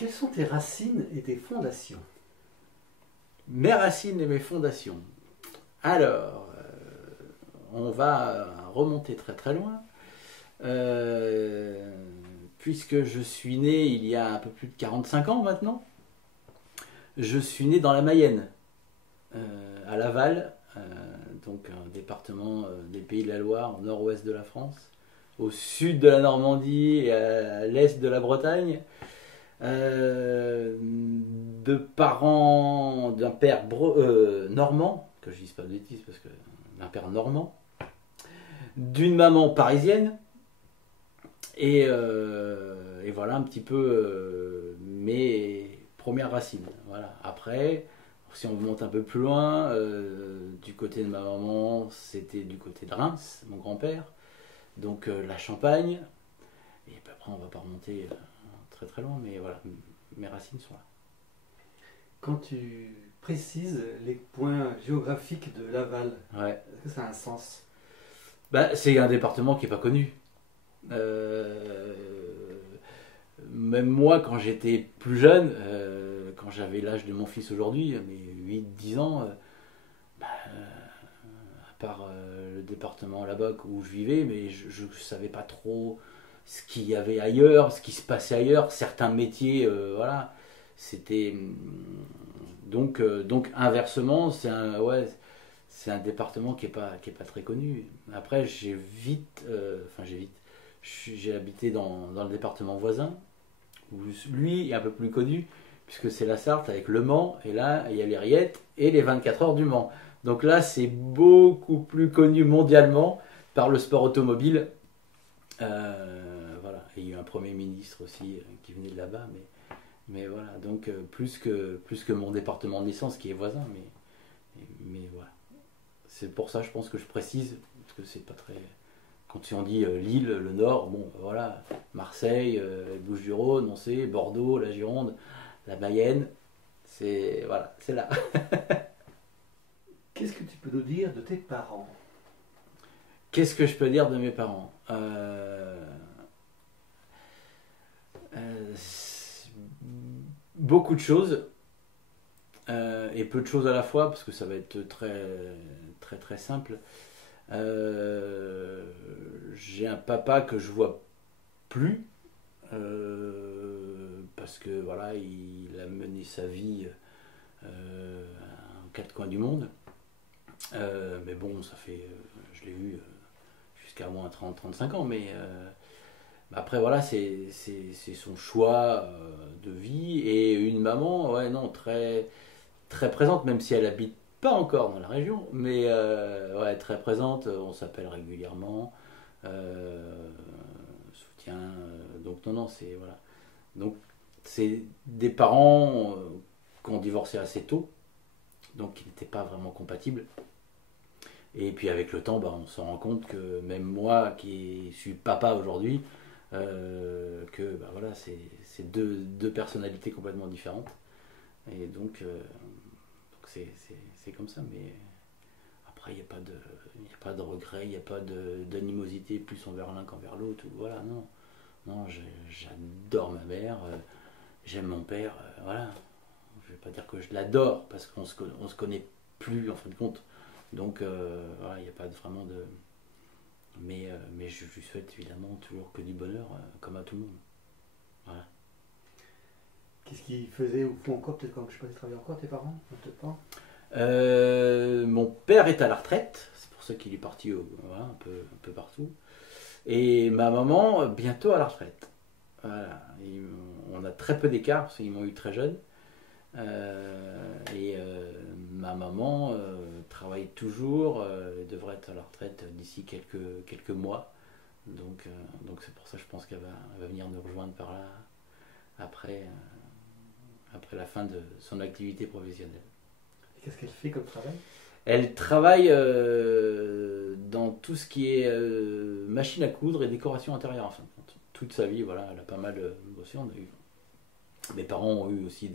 Quelles sont tes racines et tes fondations? Mes racines et mes fondations. Alors, on va remonter très très loin. Puisque je suis né il y a un peu plus de 45 ans maintenant. Je suis né dans la Mayenne, à Laval, donc un département des Pays de la Loire, au nord-ouest de la France, au sud de la Normandie et à l'est de la Bretagne. De parents d'un père normand, que je dise pas de bêtises parce que d'un père normand, d'une maman parisienne, et voilà un petit peu mes premières racines. Voilà. Après, si on monte un peu plus loin, du côté de ma maman, c'était du côté de Reims, mon grand-père, donc la Champagne, et puis après on va pas remonter très très loin, mais voilà, mes racines sont là. Quand tu précises les points géographiques de Laval, Ouais. est-ce que ça a un sens? Bah, c'est un département qui n'est pas connu. Euh, Même moi, quand j'étais plus jeune, quand j'avais l'âge de mon fils aujourd'hui, mes 8-10 ans, bah, à part le département là-bas où je vivais, mais je ne savais pas trop ce qu'il y avait ailleurs, ce qui se passait ailleurs, certains métiers, voilà. C'était. Donc inversement, c'est un département qui est pas très connu. Après, j'ai habité dans le département voisin, où lui est un peu plus connu, puisque c'est la Sarthe avec Le Mans, et là, il y a les Rillettes et les 24 heures du Mans. Donc là, c'est beaucoup plus connu mondialement par le sport automobile. Voilà. Et il y a eu un Premier ministre aussi qui venait de là-bas, mais voilà. Donc plus que mon département de naissance qui est voisin, mais voilà. C'est pour ça, je pense que je précise, parce que c'est pas très. Quand on dit Lille, le Nord, bon, voilà, Marseille, les Bouches-du-Rhône, on sait, Bordeaux, la Gironde, la Mayenne, c'est voilà, c'est là. Qu'est-ce que tu peux nous dire de tes parents? Qu'est-ce que je peux dire de mes parents Beaucoup de choses et peu de choses à la fois, parce que ça va être très très très simple. J'ai un papa que je vois plus, parce que voilà, il a mené sa vie en quatre coins du monde. Mais bon, ça fait, je l'ai eu jusqu'à moins 30-35 ans, mais après voilà, c'est son choix de vie, et une maman, ouais, non, très très présente, même si elle habite pas encore dans la région, mais ouais, très présente. On s'appelle régulièrement, soutien. Donc non, non, c'est voilà. Donc c'est des parents qui ont divorcé assez tôt, donc qui n'étaient pas vraiment compatibles. Et puis avec le temps, bah, on se rend compte que même moi, qui suis papa aujourd'hui, que bah, voilà, c'est deux personnalités complètement différentes. Et donc c'est comme ça, mais après, il n'y a pas de regret, il n'y a pas d'animosité plus envers l'un qu'envers l'autre. Voilà, non. Non, j'adore ma mère, j'aime mon père, voilà. Je ne vais pas dire que je l'adore, parce qu'on se connaît plus, en fin de compte. Donc, voilà, il n'y a pas vraiment de. Mais je lui souhaite évidemment toujours que du bonheur, comme à tout le monde. Voilà. Qu'est-ce qu'ils faisaient ou font encore? Peut-être quand je sais pas, ils travaillent encore tes parents? Peut-être pas. Mon père est à la retraite, c'est pour ça qu'il est parti voilà, un peu partout. Et ma maman, bientôt à la retraite. Voilà. On a très peu d'écart, parce qu'ils m'ont eu très jeune. Et ma maman travaille toujours, elle devrait être à la retraite d'ici quelques mois. Donc c'est pour ça que je pense qu'elle va venir nous rejoindre par là après la fin de son activité professionnelle. Et qu'est-ce qu'elle fait comme travail? Elle travaille dans tout ce qui est machine à coudre et décoration intérieure, en fin de compte. Toute sa vie, voilà, elle a pas mal bossé. Mes parents ont eu aussi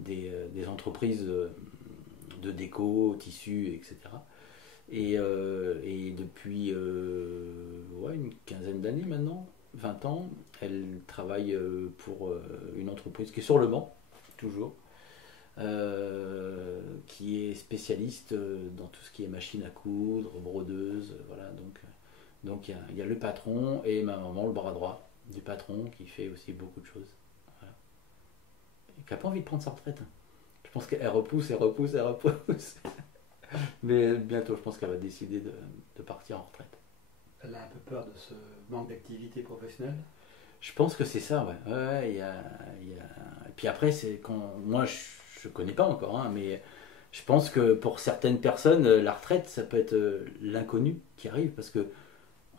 des entreprises de déco, tissus, etc. Et depuis ouais, une quinzaine d'années maintenant, 20 ans. Elle travaille pour une entreprise qui est sur le Mans, toujours, qui est spécialiste dans tout ce qui est machine à coudre, brodeuse, voilà. Donc il y a le patron et ma maman, le bras droit du patron, qui fait aussi beaucoup de choses. Voilà. Et qui n'a pas envie de prendre sa retraite. Je pense qu'elle repousse, elle repousse, elle repousse. Mais bientôt, je pense qu'elle va décider de partir en retraite. Elle a un peu peur de ce manque d'activité professionnelle. Je pense que c'est ça, ouais. Ouais, Et puis après, c'est quand. Moi, je connais pas encore, hein, mais je pense que pour certaines personnes, la retraite, ça peut être l'inconnu qui arrive parce que,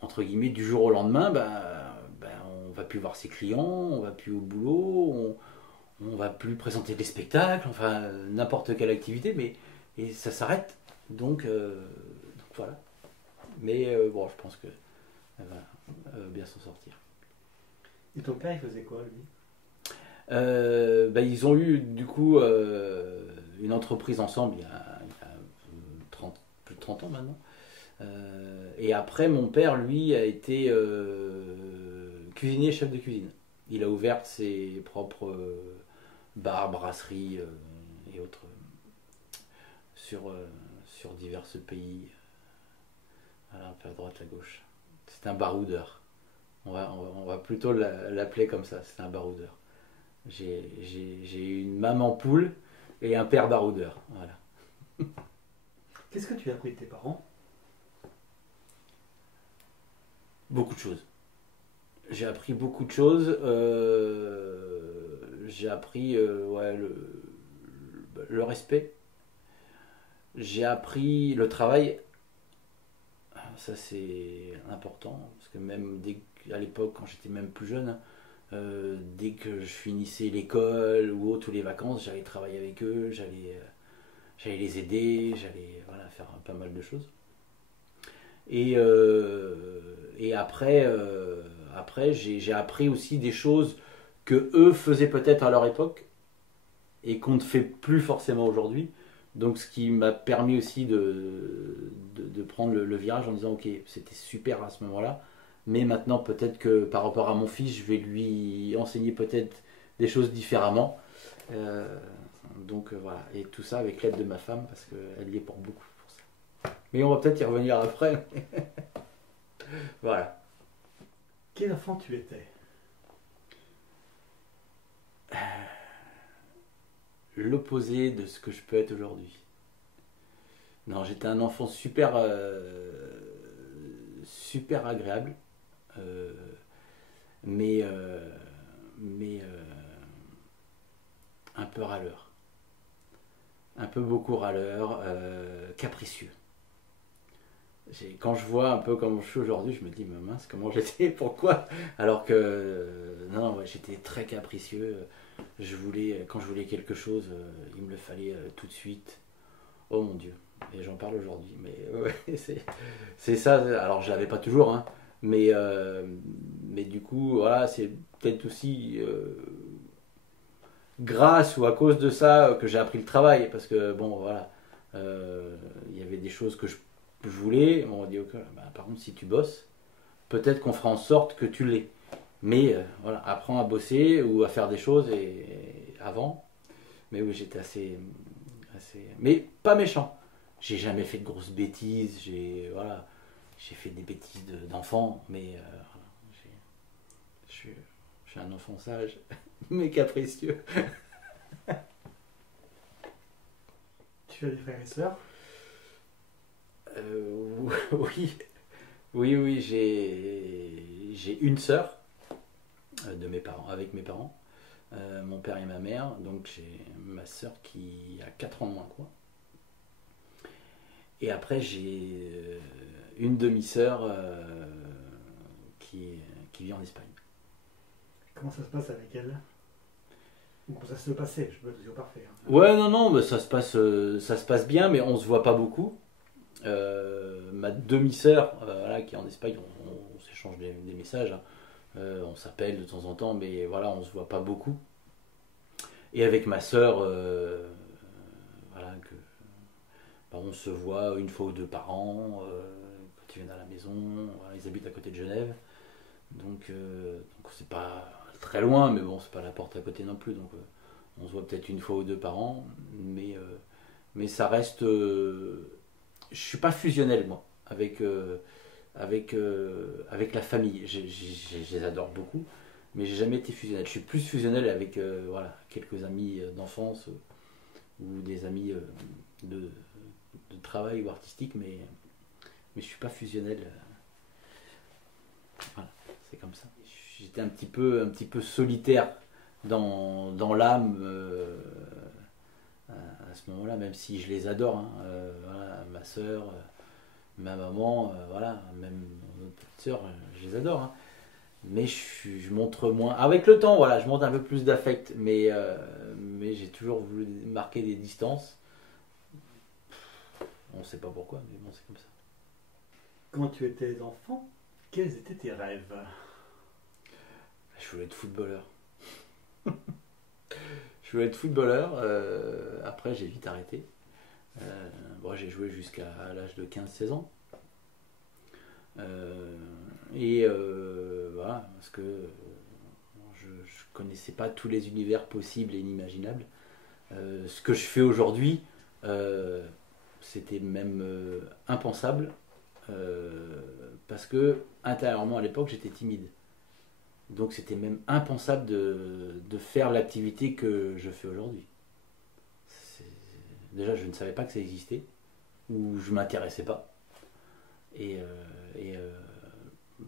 entre guillemets, du jour au lendemain, on va plus voir ses clients, on va plus au boulot, on va plus présenter des spectacles, enfin, n'importe quelle activité, et ça s'arrête. Donc voilà. Mais bon, je pense qu'elle va bien s'en sortir. Et ton père, il faisait quoi, lui? Ils ont eu du coup une entreprise ensemble il y a plus de 30 ans maintenant. Et après, mon père, lui, a été cuisinier, chef de cuisine. Il a ouvert ses propres bars, brasseries et autres sur divers pays. Voilà, un peu à droite, à gauche. C'est un baroudeur. On va plutôt l'appeler comme ça. C'est un baroudeur. J'ai une maman poule et un père baroudeur. Voilà. Qu'est-ce que tu as appris de tes parents? Beaucoup de choses. J'ai appris beaucoup de choses. J'ai appris le respect. J'ai appris le travail. Ça, c'est important. Parce que même à l'époque, quand j'étais même plus jeune, dès que je finissais l'école ou autre, ou les vacances, j'allais travailler avec eux, j'allais les aider, j'allais faire pas mal de choses. Et après, j'ai appris aussi des choses que eux faisaient peut-être à leur époque et qu'on ne fait plus forcément aujourd'hui. Donc ce qui m'a permis aussi de prendre le virage en disant ok, c'était super à ce moment-là, mais maintenant peut-être que par rapport à mon fils, je vais lui enseigner peut-être des choses différemment. Voilà, et tout ça avec l'aide de ma femme parce qu'elle y est pour beaucoup pour ça. Mais on va peut-être y revenir après. Voilà. Quel enfant tu étais? L'opposé de ce que je peux être aujourd'hui. Non, j'étais un enfant super agréable, mais un peu râleur, un peu beaucoup râleur, capricieux. Quand je vois un peu comme je suis aujourd'hui, je me dis, mais mince, comment j'étais, pourquoi? Alors que, non, ouais, j'étais très capricieux. Quand je voulais quelque chose, il me le fallait tout de suite. Oh mon Dieu, et j'en parle aujourd'hui. Mais ouais, c'est ça. Alors, je l'avais pas toujours, hein, mais du coup, voilà, c'est peut-être aussi grâce ou à cause de ça que j'ai appris le travail. Parce que, bon, voilà, il y avait des choses que je voulais. On m'a dit, ok, par contre, si tu bosses, peut-être qu'on fera en sorte que tu l'aies. Mais voilà, apprends à bosser ou à faire des choses avant. Mais oui, j'étais assez. Mais pas méchant. J'ai jamais fait de grosses bêtises. J'ai fait des bêtises d'enfant. Mais je suis un enfant sage, mais capricieux. Tu as des frères et sœurs? Oui. Oui, j'ai une sœur avec mes parents, mon père et ma mère. Donc j'ai ma sœur qui a 4 ans de moins que moi. Et après j'ai une demi-sœur qui vit en Espagne. Comment ça se passe avec elle? Ou comment ça se passait? Je peux toujours parfait. Hein. Ouais, non, mais ça se passe bien, mais on se voit pas beaucoup. Ma demi-sœur, qui est en Espagne, on s'échange des messages. Hein. On s'appelle de temps en temps, mais voilà, on se voit pas beaucoup. Et avec ma sœur, on se voit une fois ou deux par an quand ils viennent à la maison. Voilà, ils habitent à côté de Genève, Donc c'est pas très loin, mais bon, c'est pas la porte à côté non plus. Donc on se voit peut-être une fois ou deux par an, mais ça reste. Je suis pas fusionnel moi avec la famille. Je les adore beaucoup, mais j'ai jamais été fusionnel. Je suis plus fusionnel avec voilà, quelques amis d'enfance ou des amis de, de travail ou artistique, mais je suis pas fusionnel. Voilà, c'est comme ça. J'étais un petit peu solitaire dans l'âme à ce moment-là, même si je les adore. Hein, voilà, ma soeur, ma maman, voilà, même notre petite soeur, je les adore. Hein. Mais je montre moins. Avec le temps, voilà, je montre un peu plus d'affect, mais j'ai toujours voulu marquer des distances. On ne sait pas pourquoi, mais bon, c'est comme ça. Quand tu étais enfant, quels étaient tes rêves? Je voulais être footballeur. Je voulais être footballeur. Après, j'ai vite arrêté. Bon, j'ai joué jusqu'à l'âge de 15-16 ans. Voilà, parce que je ne connaissais pas tous les univers possibles et inimaginables. Ce que je fais aujourd'hui, c'était même impensable. Parce que intérieurement à l'époque, j'étais timide. Donc c'était même impensable de faire l'activité que je fais aujourd'hui. Déjà, je ne savais pas que ça existait, ou je ne m'intéressais pas. Et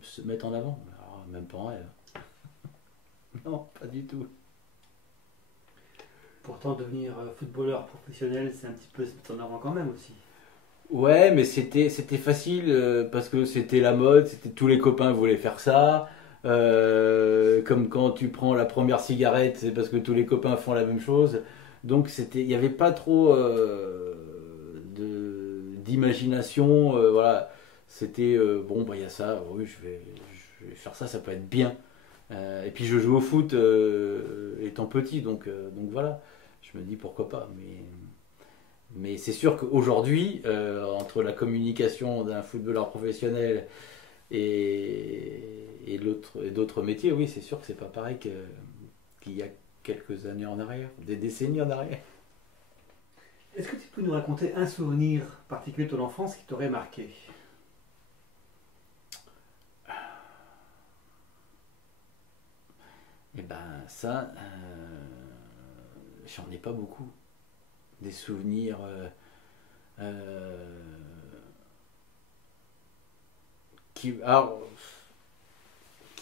se mettre en avant, alors, même pas en rêve. Non, pas du tout. Pourtant, devenir footballeur professionnel, c'est un petit peu se mettre en avant quand même aussi. Ouais, mais c'était facile parce que c'était la mode, tous les copains voulaient faire ça. Comme quand tu prends la première cigarette, c'est parce que tous les copains font la même chose. Donc il n'y avait pas trop d'imagination. Voilà, c'était bon, bah il y a ça. Oui, je vais faire ça, ça peut être bien. Et puis je joue au foot étant petit, donc voilà. Je me dis pourquoi pas, mais c'est sûr qu'aujourd'hui, entre la communication d'un footballeur professionnel et d'autres métiers, oui, c'est sûr que c'est pas pareil qu'il y a quelques années en arrière, des décennies en arrière. Est-ce que tu peux nous raconter un souvenir particulier de ton enfance qui t'aurait marqué? Et ben ça, j'en ai pas beaucoup. Des souvenirs qui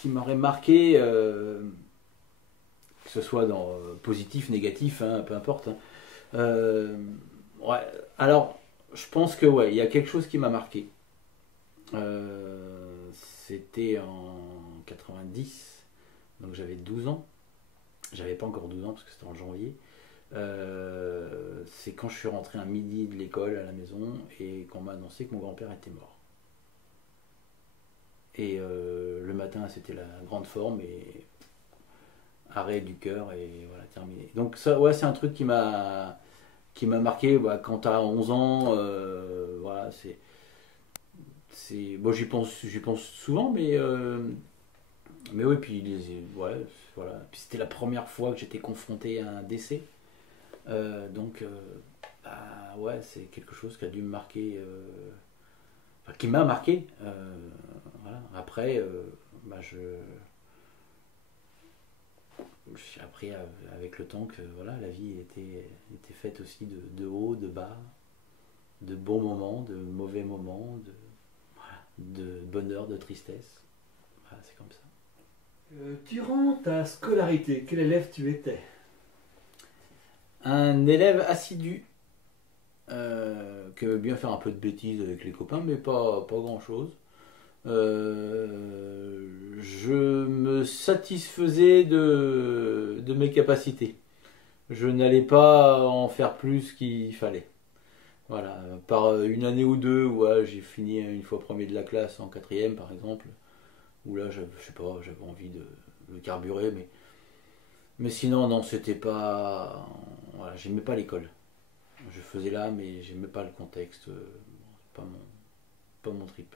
m'auraient marqué, que ce soit dans positif, négatif, hein, peu importe. Hein. Ouais, alors, je pense que ouais, il y a quelque chose qui m'a marqué. C'était en 90, donc j'avais 12 ans. J'avais pas encore 12 ans parce que c'était en janvier. C'est quand je suis rentré un midi de l'école à la maison et qu'on m'a annoncé que mon grand-père était mort. Et le matin, c'était la grande forme et arrêt du cœur et voilà, terminé. Donc ça, ouais, c'est un truc qui m'a marqué. Bah, quand t'as 11 ans, voilà, bon, j'y pense souvent, mais oui, puis ouais, voilà. Puis c'était la première fois que j'étais confronté à un décès. Donc, bah, ouais, c'est quelque chose qui a dû me marquer, enfin, qui m'a marqué. Voilà. Après, bah, j'ai appris avec le temps que voilà, la vie était faite aussi de hauts, de bas, de bons moments, de mauvais moments, de bonheur, de tristesse. Voilà, c'est comme ça. Durant ta scolarité, quel élève tu étais? Un élève assidu qui aimait bien faire un peu de bêtises avec les copains, mais pas grand chose. Je me satisfaisais de mes capacités. Je n'allais pas en faire plus qu'il fallait. Voilà, par une année ou deux où ouais, j'ai fini une fois premier de la classe en quatrième par exemple, où là je sais pas, j'avais envie de carburer, mais sinon non, c'était pas, voilà, j'aimais pas l'école. Je faisais là, mais j'aimais pas le contexte, pas mon trip.